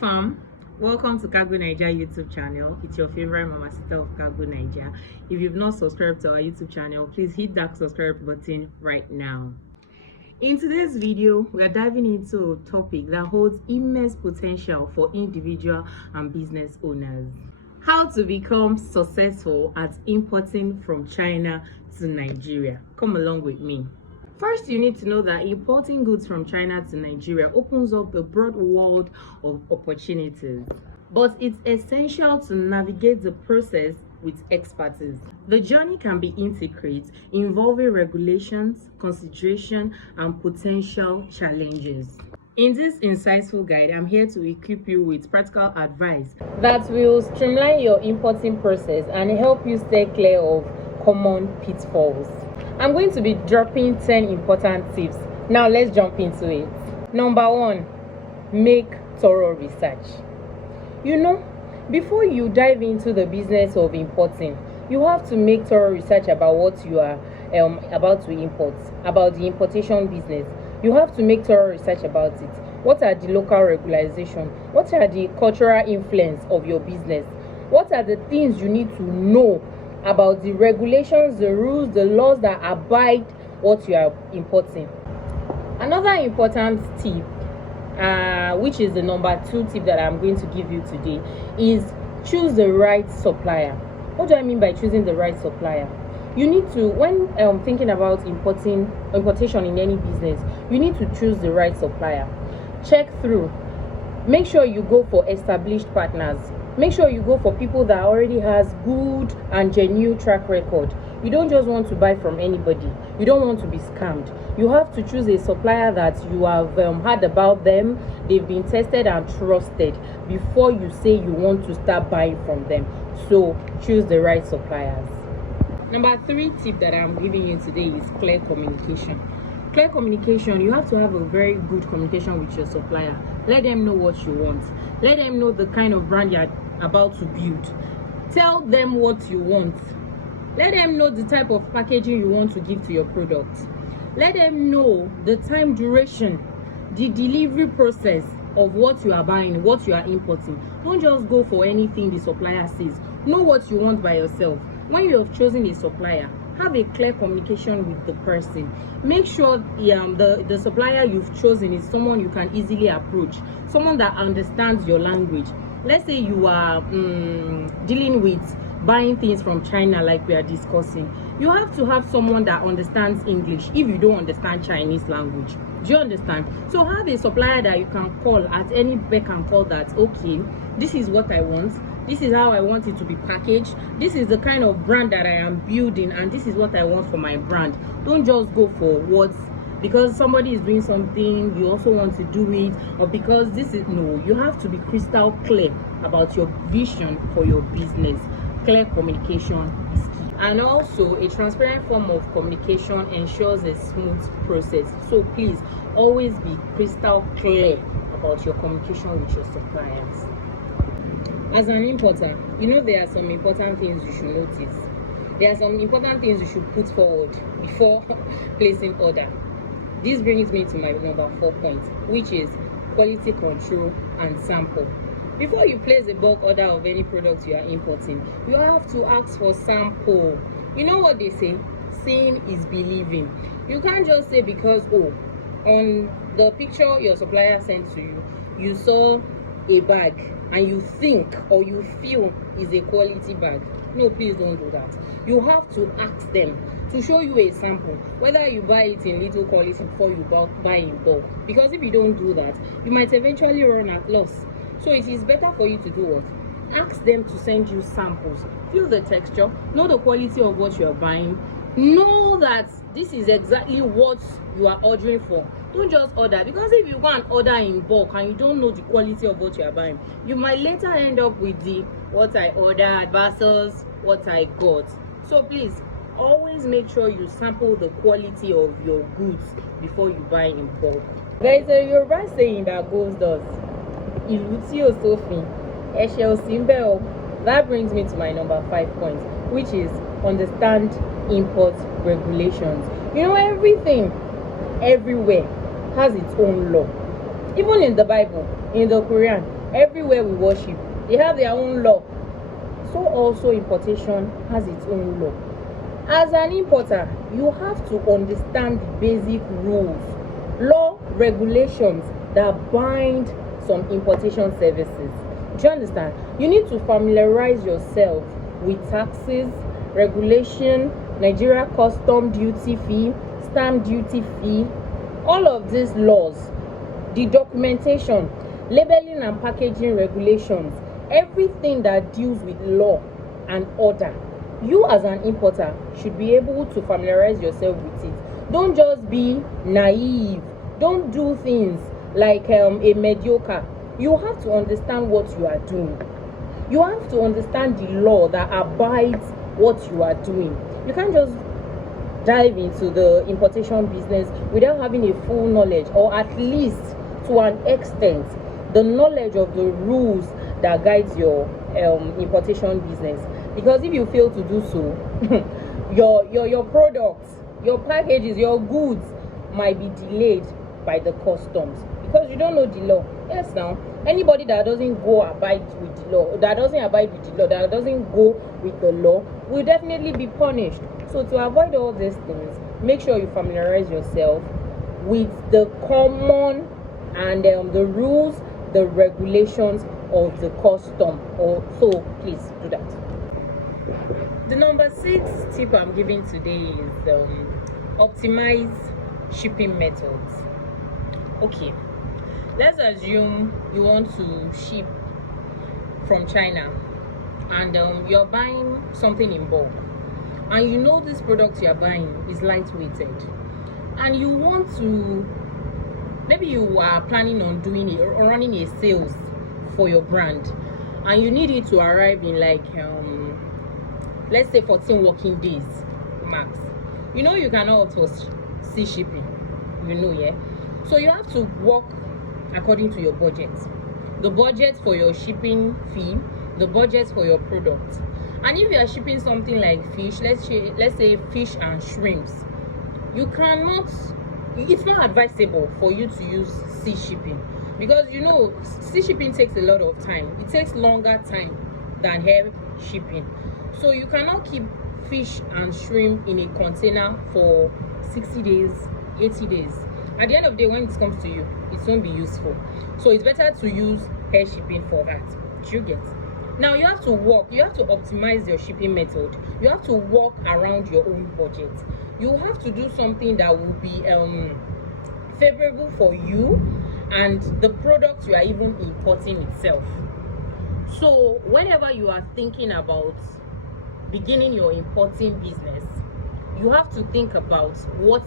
fam, welcome to Cargo Niger YouTube channel. It's your favorite Mamasita of Cargo Niger. If you've not subscribed to our YouTube channel, please hit that subscribe button right now. In today's video, we are diving into a topic that holds immense potential for individual and business owners. How to become successful at importing from China to Nigeria. Come along with me. First, you need to know that importing goods from China to Nigeria opens up a broad world of opportunities. But it's essential to navigate the process with expertise. The journey can be intricate, involving regulations, consideration, and potential challenges. In this insightful guide, I'm here to equip you with practical advice that will streamline your importing process and help you stay clear of common pitfalls. I'm going to be dropping 10 important tips. Now let's jump into it. Number 1, make thorough research. Before you dive into the business of importing, you have to make thorough research about what you are about to import, about the importation business. You have to make thorough research about it. What are the local regulations? What are the cultural influence of your business? What are the things you need to know about the regulations, the rules, the laws that abide what you are importing? Another important tip, which is the number 2 tip that I'm going to give you today, is choose the right supplier. What do I mean by choosing the right supplier? You need to, when thinking about importation in any business, you need to choose the right supplier. Check through. Make sure you go for established partners. Make sure you go for people that already has good and genuine track record. You don't just want to buy from anybody. You don't want to be scammed. You have to choose a supplier that you have heard about them. They've been tested and trusted before you say you want to start buying from them. So choose the right suppliers. Number 3 tip that I'm giving you today is clear communication. Clear communication, you have to have a very good communication with your supplier. Let them know what you want. Let them know the kind of brand you're about to build. Tell them what you want. Let them know the type of packaging you want to give to your product. Let them know the time duration, the delivery process of what you are buying, what you are importing. Don't just go for anything the supplier says. Know what you want by yourself. When you have chosen a supplier, have a clear communication with the person. Make sure the supplier you've chosen is someone you can easily approach, someone that understands your language. Let's say you are dealing with buying things from China like we are discussing. You have to have someone that understands English if you don't understand Chinese language. Do you understand? So have a supplier that you can call at any beck and call that, okay, this is what I want. This is how I want it to be packaged. This is the kind of brand that I am building, and this is what I want for my brand. Don't just go for what, because somebody is doing something, you also want to do it, or because this is, no, you have to be crystal clear about your vision for your business. Clear communication is key. And also, a transparent form of communication ensures a smooth process. So please, always be crystal clear about your communication with your suppliers. As an importer, there are some important things you should notice. There are some important things you should put forward before placing order. This brings me to my number 4 point, which is quality control and sample. Before you place a bulk order of any product you are importing, you have to ask for sample. You know what they say? Seeing is believing. You can't just say because, on the picture your supplier sent to you, you saw a bag and you think or you feel is a quality bag. No, please don't do that. You have to ask them to show you a sample, whether you buy it in little quality before you buy in bulk. Because if you don't do that, you might eventually run at loss. So it is better for you to do what? Ask them to send you samples. Feel the texture, know the quality of what you are buying, know that this is exactly what you are ordering for. Don't just order, because if you go and order in bulk and you don't know the quality of what you are buying, you might later end up with the what I ordered versus what I got. So please, always make sure you sample the quality of your goods before you buy in bulk. There is a Yoruba saying that goes thus: Ìlú tí ò sófin, ẹ̀ṣẹ̀ ò sí ńbẹ̀ o. That brings me to my number 5 point, which is understand import regulations. Everything, everywhere has its own law. Even in the Bible, in the Quran, Everywhere we worship, they have their own law. So also importation has its own law. As an importer, you have to understand the basic rules, law, regulations that bind some importation services. Do you understand? You need to familiarize yourself with taxes, regulation, Nigeria custom duty fee, stamp duty fee, all of these laws, the documentation, labeling and packaging regulations, everything that deals with law and order. You as an importer should be able to familiarize yourself with it. Don't just be naive. Don't do things like a mediocre. You have to understand what you are doing. You have to understand the law that abides what you are doing. You can't just dive into the importation business without having a full knowledge, or at least to an extent the knowledge of the rules that guides your importation business. Because if you fail to do so, your products, your packages, your goods might be delayed by the customs because you don't know the law. Yes, now anybody that doesn't abide with the law, that doesn't go with the law, will definitely be punished. So to avoid all these things, make sure you familiarize yourself with the common and the rules, the regulations of the custom. So please do that. The number 6 tip I'm giving today is optimize shipping methods. Okay, let's assume you want to ship from China and you're buying something in bulk, and you know this product you're buying is lightweighted, and you want to, maybe you are planning on doing it or running a sales for your brand, and you need it to arrive in like let's say 14 working days max. You know you cannot see shipping, yeah. So you have to work according to your budget, the budget for your shipping fee, the budget for your product. And if you are shipping something like fish, let's say fish and shrimps, it's not advisable for you to use sea shipping, because sea shipping takes a lot of time. It takes longer time than air shipping. So you cannot keep fish and shrimp in a container for 60 days, 80 days. At the end of the day, when it comes to you, it won't be useful. So it's better to use air shipping for that. You get? Now you have to optimize your shipping method. You have to work around your own budget. You have to do something that will be favorable for you and the product you are even importing itself. So whenever you are thinking about beginning your importing business, you have to think about what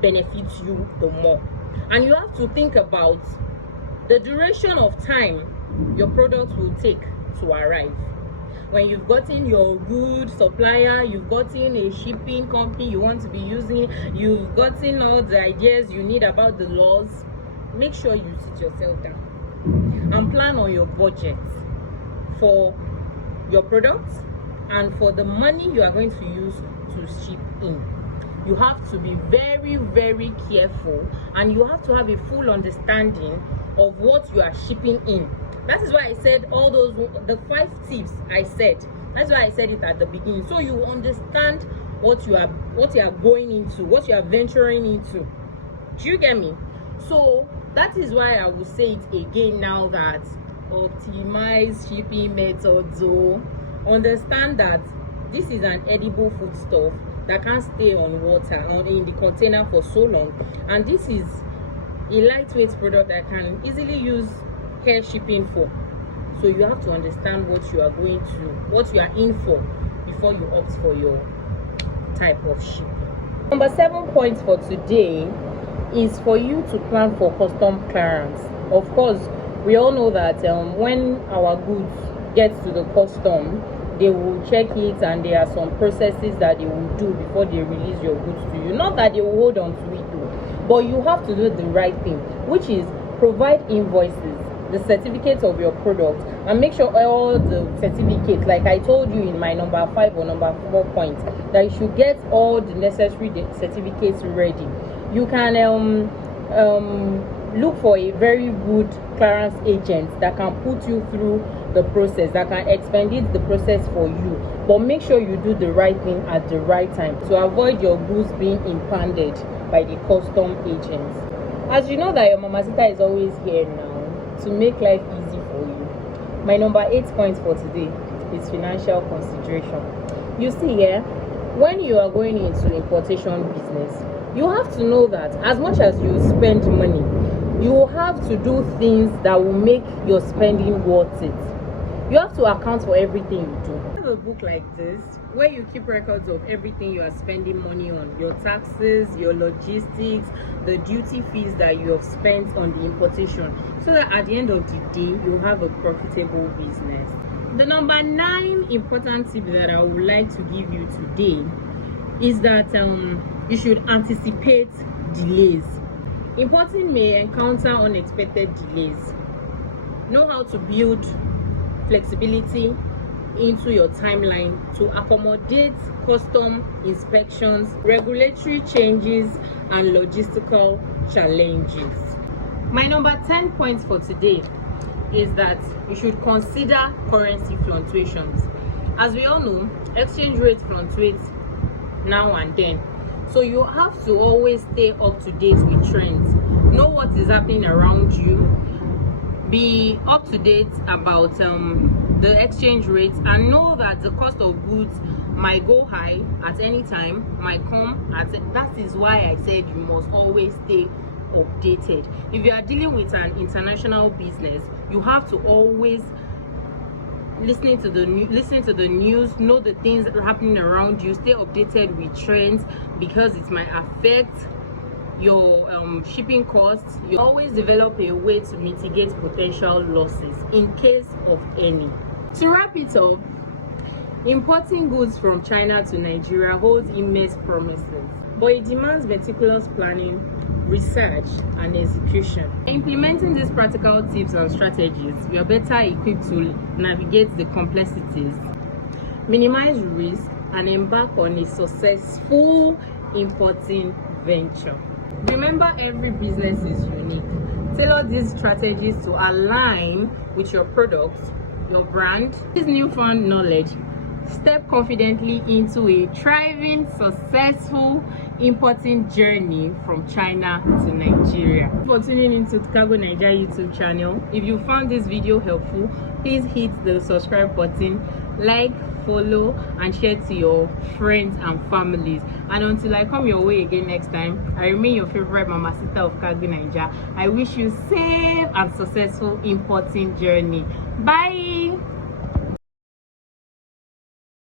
benefits you the more, and you have to think about the duration of time your product will take to arrive. When you've gotten your good supplier, you've gotten a shipping company you want to be using, you've gotten all the ideas you need about the laws, make sure you sit yourself down and plan on your budget for your products and for the money you are going to use to ship in. You have to be very, very careful, and you have to have a full understanding of what you are shipping in. That is why I said the 5 tips I said. That's why I said it at the beginning, so you understand what you are going into, what you are venturing into. Do you get me? So that is why I will say it again now, that optimize shipping methods. Understand that this is an edible foodstuff that can't stay on water or in the container for so long, and this is a lightweight product that can easily use air shipping for. So you have to understand what you are in for before you opt for your type of shipping. Number 7 points for today is for you to plan for custom clearance. Of course, we all know that when our goods get to the custom, they will check it, and there are some processes that they will do before they release your goods to you. Not that they will hold on to it though, but you have to do the right thing, which is provide invoices, the certificates of your product, and make sure all the certificates, like I told you in my number 5 or number 4 point, that you should get all the necessary certificates ready. You can look for a very good clearance agent that can put you through the process, that can expedite the process for you. But make sure you do the right thing at the right time to avoid your goods being impounded by the custom agents. As you know that your Mamasita is always here now to make life easy for you. My number 8 point for today is financial consideration. You see here, when you are going into importation business, you have to know that as much as you spend money, you have to do things that will make your spending worth it. You have to account for everything you do. I have a book like this where you keep records of everything you are spending money on, your taxes, your logistics, the duty fees that you have spent on the importation, so that at the end of the day you have a profitable business. The number 9 important tip that I would like to give you today is that you should anticipate delays. Importing may encounter unexpected delays. Know how to build flexibility into your timeline to accommodate custom inspections, regulatory changes, and logistical challenges. My number 10 points for today is that you should consider currency fluctuations. As we all know, exchange rates fluctuate now and then, so you have to always stay up to date with trends. Know what is happening around you, be up to date about the exchange rates, and know that the cost of goods might go high at any time, might come at that is why I said you must always stay updated. If you are dealing with an international business, you have to always listen to the news, know the things that are happening around you, stay updated with trends, because it might affect your shipping costs. You always develop a way to mitigate potential losses in case of any. To wrap it up, importing goods from China to Nigeria holds immense promises, but it demands meticulous planning, research, and execution. Implementing these practical tips and strategies, you are better equipped to navigate the complexities, minimize risk, and embark on a successful importing venture. Remember, every business is unique. Tailor these strategies to align with your products, your brand. This newfound knowledge, step confidently into a thriving, successful importing journey from China to Nigeria. Thank you for tuning into Cargo Nigeria YouTube channel. If you found this video helpful, please hit the subscribe button, like, follow, and share to your friends and families. And until I come your way again next time, I remain your favorite Mamasita of Cargo Nigeria. I wish you safe and successful importing journey. Bye.